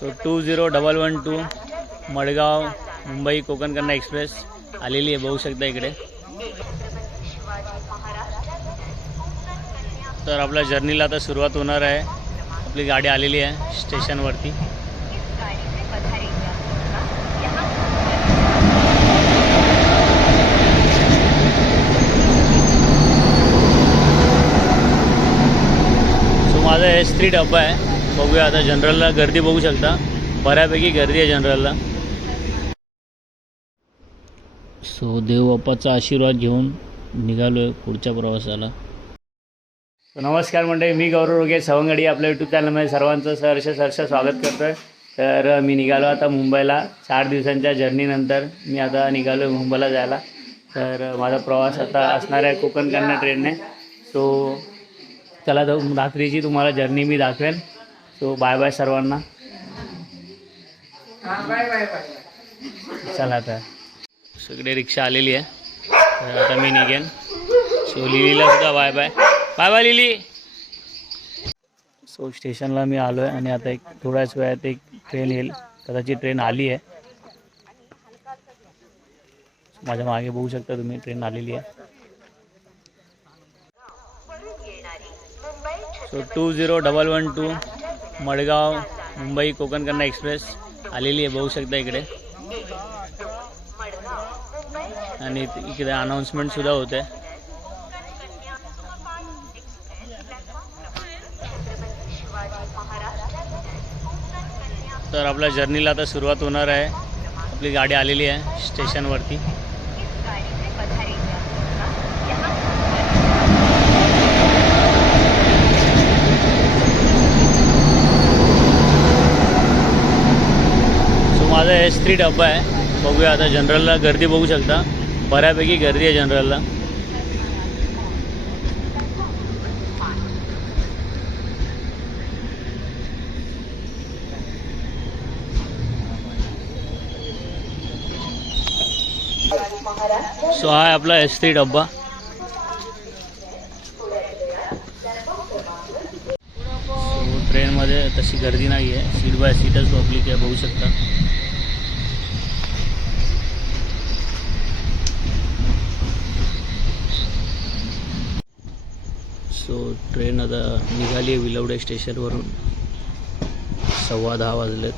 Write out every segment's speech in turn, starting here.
So two zero double one two Madgaon Mumbai Kokankanya express आलेली आहे बघू शकता इकडे. तर आपल्या जर्नीला आता सुरुवात होणार आहे. आपली गाडी आलेली आहे स्टेशनवरती. सो माझा एस थ्री डब्बा आहे. बघूया. आता जनरलला गर्दी बघू शकता. बऱ्यापैकी गर्दी आहे जनरलला सो देवबाप्पाचा आशीर्वाद घेऊन निघालो आहे पुढच्या प्रवासाला. नमस्कार मंडळी मी गौरव रोगे सवंगडी आपल्या यूट्यूब चॅनलमध्ये सर्वांचं सहर्ष सहर्ष स्वागत करतो आहे तर मी निघालो आता मुंबईला. चार दिवसांच्या जर्नीनंतर मी आता निघालो आहे मुंबईला जायला. तर माझा प्रवास आता असणार आहे कोकण कन्या ट्रेनने सो चला तर रात्रीची तुम्हाला जर्नी मी दाखवेन. सो बाय बाय सर्वांना. चला आता. सगळे रिक्षा आलेली आहे. तर आता मी निघेन. सो लिलीला सुद्धा bye bye. Bye bye Lily. So स्टेशनला मी आलो आहे आणि आता एक थोड्याच वेळात एक ट्रेन येईल. कदाचित ट्रेन आली आहे. माझ्या मागे बघू शकता तुम्ही ट्रेन आलेली आहे. So two zero double one two Madgaon Mumbai Kokankanya express आलेली आहे बघू शकता इकडे. आणि इकडे अनाऊन्समेंटसुद्धा होते तर आपल्या जर्नीला आता सुरुवात होणार आहे. आपली गाडी आलेली आहे स्टेशनवरती सो माझा एस थ्री डब्बा आहे. बघूया आता जनरलला गर्दी बघू शकता. बऱ्यापैकी गर्दी आहे जनरलला सो हा आहे आपला एस थ्री डब्बा. सो ट्रेनमध्ये तशी गर्दी नाही आहे सीट बाय सीटच पब्लिक आहे बघू शकता. सो ट्रेन आता निघाली आहे विलवडे स्टेशनवरून सव्वा दहा वाजलेत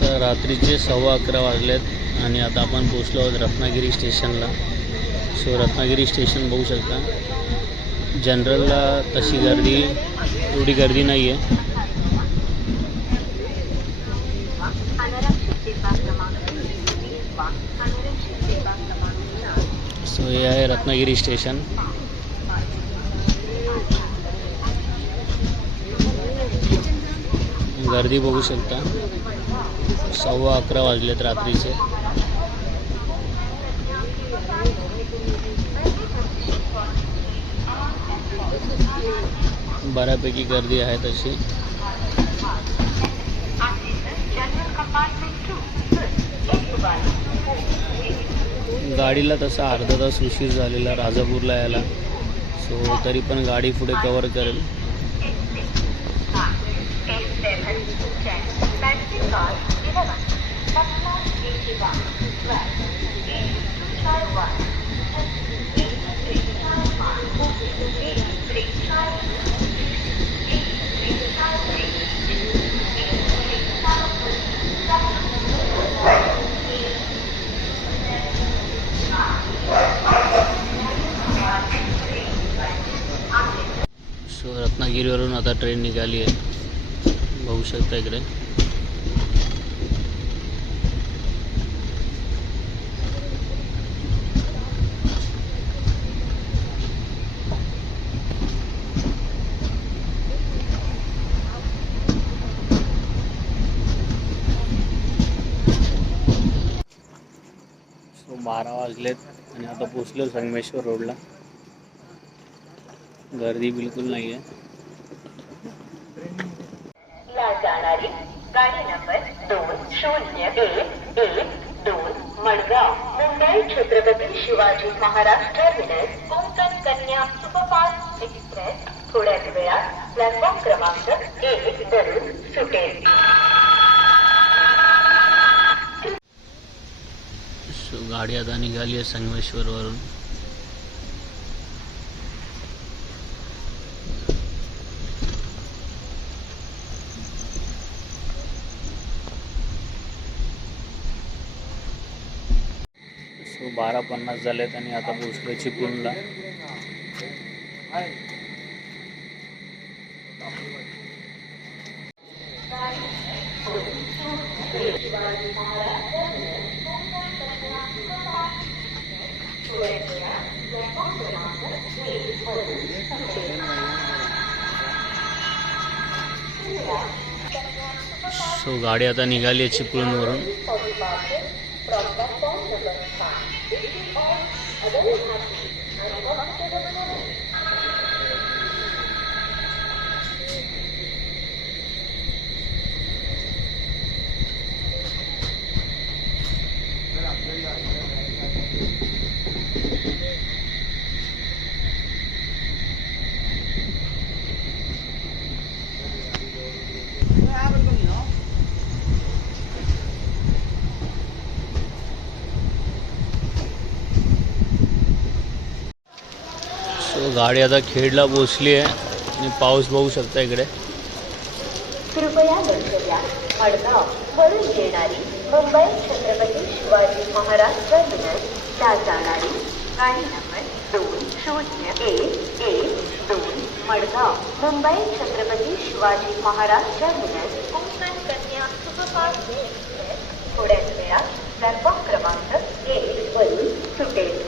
तर रात्रीचे सव्वा अकरा वाजलेत आणि आता आपण पोचलो आहोत रत्नागिरी स्टेशनला. सो रत्नागिरी स्टेशन बघू शकता. जनरलला तशी गर्दी एवढी गर्दी नाही आहे सो हे आहे रत्नागिरी स्टेशन. गर्दी बघू शकता. सव्वा अकरा वाजलेत रात्रीचे. बऱ्यापैकी गर्दी आहे तशी. गाडीला तसा अर्धा तास उशीर झालेला राजापूरला यायला. सो तरी पण गाडी पुढे कवर करेल. रत्नागिरीवरून आता ट्रेन निघाली आहे. बघू शकता इकडे. बारा वाजलेत आणि आता पोचलो संगमेश्वर रोडला. गर्दी बिलकुल नाही आहे गाडी नंबर दोन शून्य एक एक दोन Madgaon Mumbai Chhatrapati Shivaji Maharaj terminus Konkan Kanya superfast express थोड्याच वेळात प्लॅटफॉर्म क्रमांक एक वरून सुटेल. सो गाडी आता निघाली आहे संगमेश्वरवरून. सो बारा पन्नास झालेत आणि आता पोचलो चिपळूणला सो गाडी आता निघाली आहे चिपळूणवरून सो गाडी आता खेडला पोचली आहे आणि पाऊस बघू शकता इकडे. कृपया वरून येणारी मुंबई छत्रपती शिवाजी महाराज टर्मिनस ला जाणारी गाडी नंबर दोन शून्य एक एक दोन Madgaon Mumbai Chhatrapati Shivaji Maharaj terminus Konkan Kanya superfast express थोड्याच वेळात प्लॅटफॉर्म क्रमांक एक वरून सुटेल.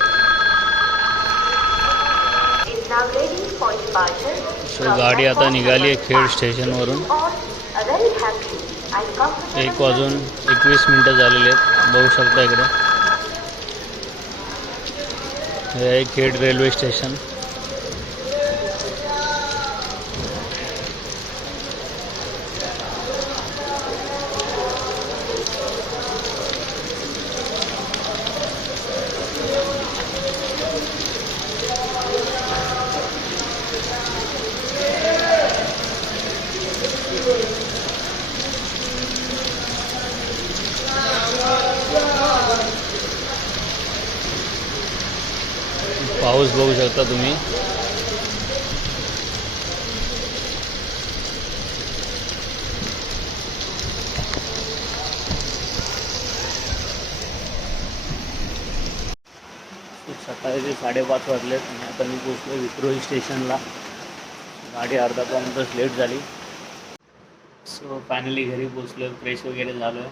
सो गाडी आता निघाली आहे खेड स्टेशनवरून. एक वाजून एकवीस मिनटं झालेली आहेत. बघू शकता इकडे. हे आहे खेड रेल्वे स्टेशन पाऊस बघू शकता तुम्ही. सकाळचे साडेपाच वाजलेत आणि आता मी पोचलो विक्रोळी स्टेशनला. गाडी अर्धा पाऊण तास लेट झाली. सो फायनली घरी पोचलो फ्रेश वगैरे झालो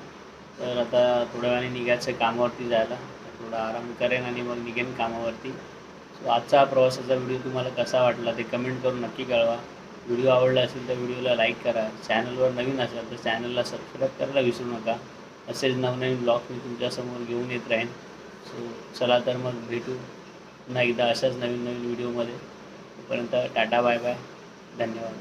तर आता थोड्या वेळाने निघायचं कामावरती जायला. थोडा आराम करेन आणि मग निघेन कामावरती. आजचा प्रवासाचा व्हिडिओ तुम्हाला कसा वाटला ते कमेंट करून नक्की कळवा. व्हिडिओ आवडला असेल तर व्हिडिओला लाईक करा. चॅनलवर नवीन असाल तर चॅनलला सबस्क्राईब करायला विसरू नका. असेच नवनवीन ब्लॉग मी तुमच्यासमोर घेऊन येत राहीन. सो चला तर मग भेटू पुन्हा एकदा अशाच नवीन नवीन व्हिडिओमध्ये तोपर्यंत टाटा बाय बाय धन्यवाद.